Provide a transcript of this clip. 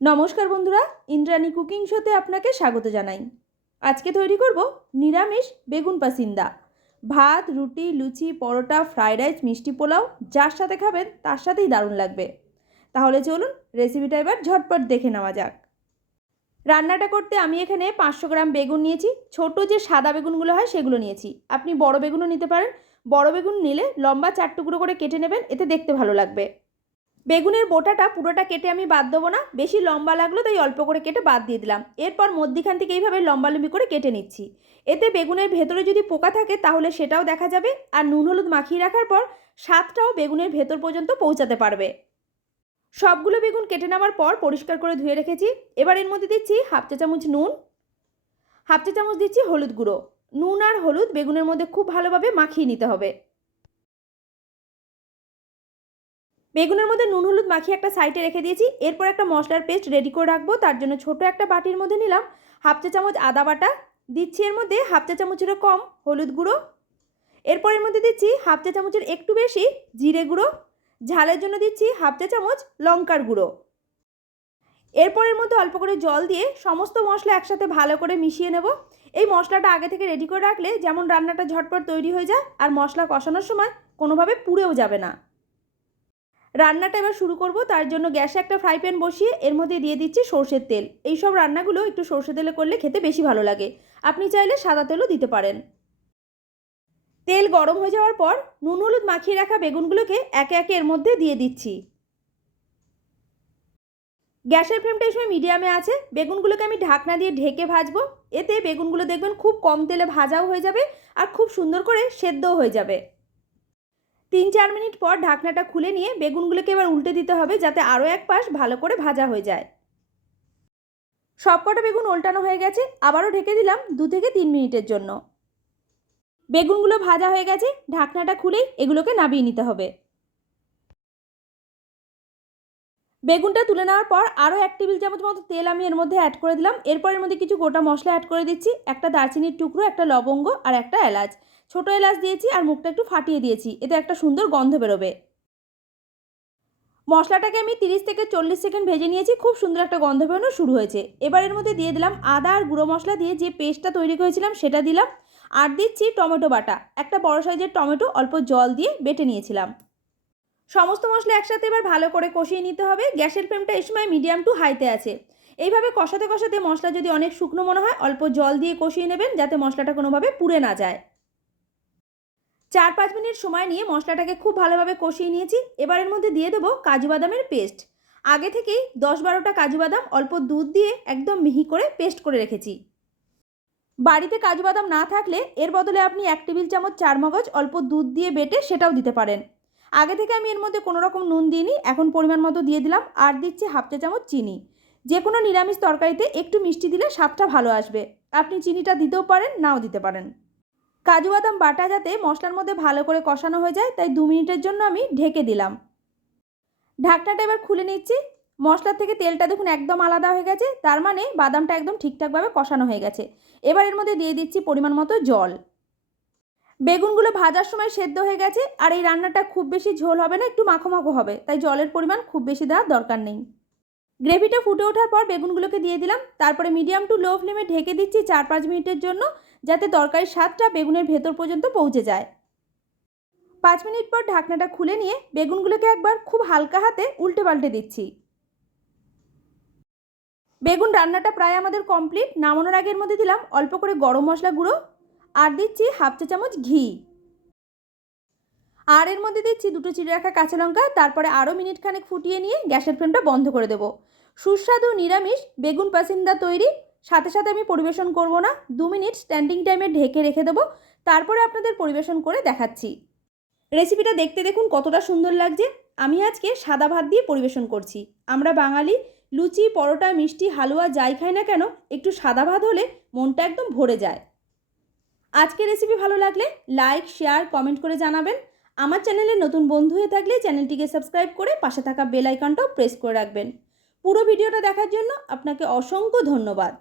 নমস্কার বন্ধুরা, ইন্দ্রাণী কুকিং শোতে আপনাকে স্বাগত জানাই। আজকে তৈরি করব নিরামিষ বেগুন পাসিন্দা। ভাত, রুটি, লুচি, পরোটা, ফ্রাইড রাইস, মিষ্টি পোলাও, যার সাথে খাবেন তার সাথেই দারুণ লাগবে। তাহলে চলুন রেসিপিটা এবার ঝটপট দেখে নেওয়া যাক। রান্নাটা করতে আমি এখানে পাঁচশো গ্রাম বেগুন নিয়েছি, ছোট যে সাদা বেগুনগুলো হয় সেগুলো নিয়েছি। আপনি বড় বেগুনও নিতে পারেন, বড় বেগুন নিলে লম্বা চার টুকরো করে কেটে নেবেন, এতে দেখতে ভালো লাগবে। বেগুনের বোটাটা পুরোটা কেটে আমি বাদ দেবো না, বেশি লম্বা লাগল তাই অল্প করে কেটে বাদ দিয়ে দিলাম। এরপর মধ্যিখান থেকে এইভাবে লম্বালম্বি করে কেটে নিচ্ছি। এতে বেগুনের ভেতরে যদি পোকা থাকে তাহলে সেটাও দেখা যাবে আর নুন হলুদ মাখিয়ে রাখার পর স্বাদটাও বেগুনের ভেতর পর্যন্ত পৌঁছাতে পারবে। সবগুলো বেগুন কেটে নেওয়ার পর পরিষ্কার করে ধুয়ে রেখেছি। এবার এর মধ্যে দিচ্ছি হাফ চা চামচ নুন, হাফ চা চামচ দিচ্ছি হলুদ গুঁড়ো। নুন আর হলুদ বেগুনের মধ্যে খুব ভালোভাবে মাখিয়ে নিতে হবে। বেগুনের মধ্যে নুন, হলুদ মাখিয়ে একটা সাইডে রেখে দিয়েছি। এরপর একটা মশলার পেস্ট রেডি করে রাখব। তার জন্য ছোট একটা বাটির মধ্যে নিলাম হাফ চা চামচ আদা বাটা। দিচ্ছি এর মধ্যে হাফ চা চামচেরও কম হলুদ গুঁড়ো। এরপর এর মধ্যে দিচ্ছি হাফ চা চামচের একটু বেশি জিরে গুঁড়ো। ঝালের জন্য দিচ্ছি হাফ চা চামচ লঙ্কার গুঁড়ো। এরপর এর মধ্যে অল্প করে জল দিয়ে সমস্ত মশলা একসাথে ভালো করে মিশিয়ে নেব। এই মশলাটা আগে থেকে রেডি করে রাখলে যেমন রান্নাটা ঝটপট তৈরি হয়ে যায় আর মশলা কষানোর সময় কোনোভাবে পুড়েও যাবে না। রান্নাটা এবার শুরু করব। তার জন্য গ্যাসে একটা ফ্রাই প্যান বসিয়ে এর মধ্যে দিয়ে দিচ্ছি সর্ষের তেল। এই সব রান্নাগুলো একটু সর্ষে তেলে করলে খেতে বেশি ভালো লাগে। আপনি চাইলে সাদা তেলও দিতে পারেন। তেল গরম হয়ে যাওয়ার পর নুন হলুদ মাখিয়ে রাখা বেগুনগুলোকে একে একে এর মধ্যে দিয়ে দিচ্ছি। গ্যাসের ফ্লেমটা এই সময় মিডিয়ামে আছে। বেগুনগুলোকে আমি ঢাকনা দিয়ে ঢেকে ভাজবো। এতে বেগুনগুলো দেখবেন খুব কম তেলে ভাজাও হয়ে যাবে আর খুব সুন্দর করে সেদ্ধও হয়ে যাবে। তিন চার মিনিট পর ঢাকনাটা খুলে নিয়ে বেগুনগুলোকে এবার উল্টে দিতে হবে যাতে আরও এক পাশ ভালো করে ভাজা হয়ে যায়। সবকটা বেগুন উল্টানো হয়ে গেছে, আবারও ঢেকে দিলাম দু থেকে তিন মিনিটের জন্য। বেগুনগুলো ভাজা হয়ে গেছে, ঢাকনাটা খুলেই এগুলোকে নামিয়ে নিতে হবে। বেগুনটা তুলে নেওয়ার পর আরও এক টেবিল চামচ মতো তেল আমি এর মধ্যে অ্যাড করে দিলাম। এরপর এর মধ্যে কিছু গোটা মশলা অ্যাড করে দিচ্ছি। একটা দারচিনির টুকরো, একটা লবঙ্গ আর একটা এলাচ। ছোটো এলাচ দিয়েছি আর মুখটা একটু ফাটিয়ে দিয়েছি। এতে একটা সুন্দর গন্ধ বেরোবে। মশলাটাকে আমি তিরিশ থেকে চল্লিশ সেকেন্ড ভেজে নিয়েছি। খুব সুন্দর একটা গন্ধ বেরোনো শুরু হয়েছে। এবার এর মধ্যে দিয়ে দিলাম আদা আর গুঁড়ো মশলা দিয়ে যে পেস্টটা তৈরি করেছিলাম সেটা দিলাম। আর দিচ্ছি টমেটো বাটা। একটা বড় সাইজের টমেটো অল্প জল দিয়ে বেটে নিয়েছিলাম। সমস্ত মশলা একসাথে এবার ভালো করে কষিয়ে নিতে হবে। গ্যাসের ফ্লেমটা এই সময় মিডিয়াম টু হাইতে আছে। এইভাবে কষাতে কষাতে মশলা যদি অনেক শুকনো মনে হয়, অল্প জল দিয়ে কষিয়ে নেবেন যাতে মশলাটা কোনোভাবে পুড়ে না যায়। চার পাঁচ মিনিট সময় নিয়ে মশলাটাকে খুব ভালোভাবে কষিয়ে নিয়েছি। এবার এর মধ্যে দিয়ে দেবো কাজু বাদামের পেস্ট আগে থেকেই দশ বারোটা কাজু বাদাম অল্প দুধ দিয়ে একদম মিহি করে পেস্ট করে রেখেছি। বাড়িতে কাজু বাদাম না থাকলে এর বদলে আপনি এক টেবিল চামচ চার মগজ অল্প দুধ দিয়ে বেটে সেটাও দিতে পারেন। আগে থেকে আমি এর মধ্যে কোনো রকম নুন দিইনি, এখন পরিমাণ মতো দিয়ে দিলাম। আর দিচ্ছি হাফ চা চামচ চিনি। যে কোনো নিরামিষ তরকারিতে একটু মিষ্টি দিলে স্বাদটা ভালো আসবে। আপনি চিনিটা দিতেও পারেন, নাও দিতে পারেন। কাজু বাদাম বাটা যাতে মশলার মধ্যে ভালো করে কষানো হয়ে যায়, তাই দু মিনিটের জন্য আমি ঢেকে দিলাম। ঢাকনাটা এবার খুলে নিচ্ছি। মশলার থেকে তেলটা দেখুন একদম আলাদা হয়ে গেছে, তার মানে বাদামটা একদম ঠিকঠাকভাবে কষানো হয়ে গেছে। এবার এর মধ্যে দিয়ে দিচ্ছি পরিমাণ মতো জল। বেগুনগুলো ভাজার সময় সেদ্ধ হয়ে গেছে আর এই রান্নাটা খুব বেশি ঝোল হবে না, একটু মাখো মাখো হবে, তাই জলের পরিমাণ খুব বেশি দেওয়ার দরকার নেই। গ্রেভিটা ফুটে ওঠার পর বেগুনগুলোকে দিয়ে দিলাম, তারপরে মিডিয়াম টু লো ফ্লেমে ঢেকে দিচ্ছি চার পাঁচ মিনিটের জন্য, যাতে তরকারির স্বাদটা বেগুনের ভেতর পর্যন্ত পৌঁছে যায়। পাঁচ মিনিট পর ঢাকনাটা খুলে নিয়ে বেগুনগুলোকে একবার খুব হালকা হাতে উল্টে পাল্টে দিচ্ছি। বেগুন রান্নাটা প্রায় আমাদের কমপ্লিট নামানোর আগের মধ্যে দিলাম অল্প করে গরম মশলা গুঁড়ো আর দিচ্ছি হাফ চা চামচ ঘি। আর এর মধ্যে দিচ্ছি দুটো চিড়ে রাখা কাঁচা লঙ্কা, তারপরে আরও মিনিট খানেক ফুটিয়ে নিয়ে গ্যাসের ফ্লেমটা বন্ধ করে দেবো। সুস্বাদু নিরামিষ বেগুন পাসিন্দা তৈরি। সাথে সাথে আমি পরিবেশন করব না, দু মিনিট স্ট্যান্ডিং টাইমে ঢেকে রেখে দেবো। তারপরে আপনাদের পরিবেশন করে দেখাচ্ছি। রেসিপিটা দেখতে দেখুন কতটা সুন্দর লাগছে। আমি আজকে সাদা ভাত দিয়ে পরিবেশন করছি। আমরা বাঙালি, লুচি, পরোটা, মিষ্টি, হালুয়া যাই খাই না কেন, একটু সাদা ভাত হলে মনটা একদম ভরে যায়। আজকে রেসিপি ভালো লাগলে লাইক শেয়ার কমেন্ট করে জানাবেন। আমার চ্যানেলে নতুন বন্ধু হয়ে থাকলে চ্যানেলটিকে সাবস্ক্রাইব করে পাশে থাকা বেল আইকনটাও প্রেস করে রাখবেন। পুরো ভিডিওটা দেখার জন্য আপনাকে অসংখ্য ধন্যবাদ।